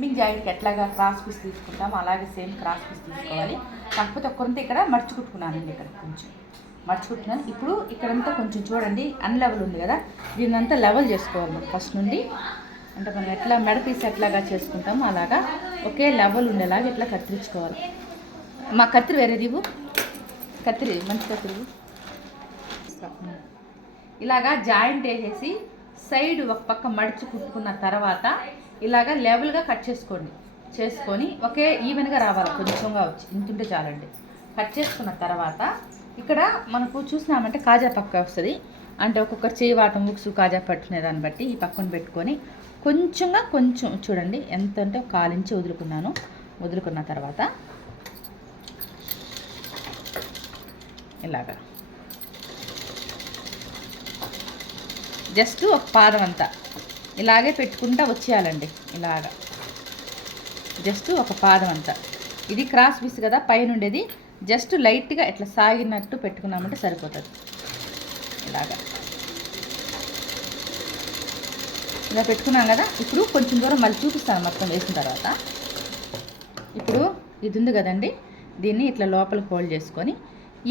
Lining జాకెట్కి ఎట్లాగా cross piece తీసుకుంటాం అలాగే సేమ్ క్రాస్ పీస్ తీసుకోవాలి. కాకపోతే ఒక్కరంతా ఇక్కడ మర్చి కుట్టుకున్నానండి, ఇక్కడ కొంచెం మర్చి కుట్టుకున్నాను. ఇప్పుడు ఇక్కడంతా కొంచెం చూడండి అన్లెవెల్ ఉంది కదా, దీన్నంతా లెవెల్ చేసుకోవాలి మనం ఫస్ట్ నుండి. అంటే మనం ఎట్లా మెడ పీస్ ఎట్లాగా చేసుకుంటామో అలాగా ఒకే లెవెల్ ఉండేలాగా ఇట్లా కత్తిరించుకోవాలి. మా కత్తిరి వేరేది ఇవ్వు, కత్తిరి మంచి కత్తిరి. ఇలాగా జాయింట్ వేసేసి సైడ్ ఒక పక్క మడిచి కుట్టుకున్న తర్వాత ఇలాగా లెవెల్గా కట్ చేసుకొని ఒకే ఈవెన్గా రావాలి, కొంచెంగా వచ్చి ఇంతుంటే చాలండి. కట్ చేసుకున్న తర్వాత ఇక్కడ మనకు చూసినామంటే కాజా పక్క వస్తుంది. అంటే ఒక్కొక్కరు చేయి వాటం ముక్సు కాజా పట్టుకునే దాన్ని బట్టి ఈ పక్కన పెట్టుకొని కొంచెం చూడండి ఎంత అంటే 1/4 ఇంచు వదులుకున్న తర్వాత ఇలాగా జస్ట్ ఒక పాదం అంతా ఇలాగే పెట్టుకుంటా వచ్చేయాలండి. ఇలాగా జస్ట్ ఒక పాదం అంతా. ఇది క్రాస్ పీస్ కదా, పైన ఉండేది జస్ట్ లైట్గా ఇట్లా సాగినట్టు పెట్టుకున్నామంటే సరిపోతుంది. ఇలాగా ఇలా పెట్టుకున్నాం కదా. ఇప్పుడు కొంచెం దూరం మళ్ళీ చూపిస్తాను మొత్తం వేసిన తర్వాత. ఇప్పుడు ఇది ఉంది కదండి, దీన్ని ఇట్లా లోపలికి ఫోల్డ్ చేసుకొని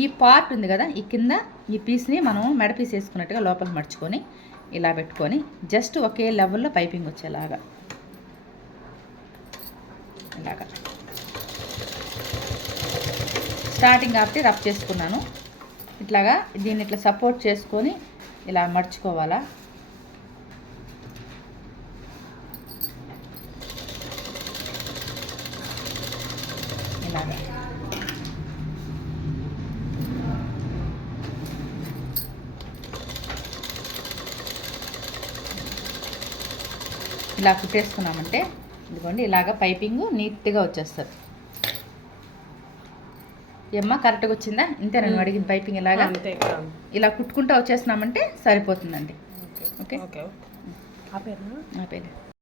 ఈ పార్ట్ ఉంది కదా, ఈ కింద ఈ పీస్ని మనం మెడ పీస్ వేసుకున్నట్టుగా లోపలికి మడుచుకొని ఇలా పెట్టుకొని జస్ట్ ఒకే లెవెల్లో పైపింగ్ వచ్చేలాగా ఇలాగా స్టార్టింగ్ కాబట్టి రఫ్ చేసుకున్నాను. ఇట్లాగా దీన్ని ఇట్లా సపోర్ట్ చేసుకొని ఇలా మడుచుకోవాలా. ఇలాగా ఇలా కుట్టేసుకున్నామంటే ఇదిగోండి ఇలాగ పైపింగ్ నీట్గా వచ్చేస్తుంది. ఏమ్మా కరెక్ట్గా వచ్చిందా? ఇంతే నేను అడిగిన పైపింగ్ ఇలాగా ఇలా కుట్టుకుంటూ వచ్చేసినామంటే సరిపోతుందండి. ఓకే, నా పేరు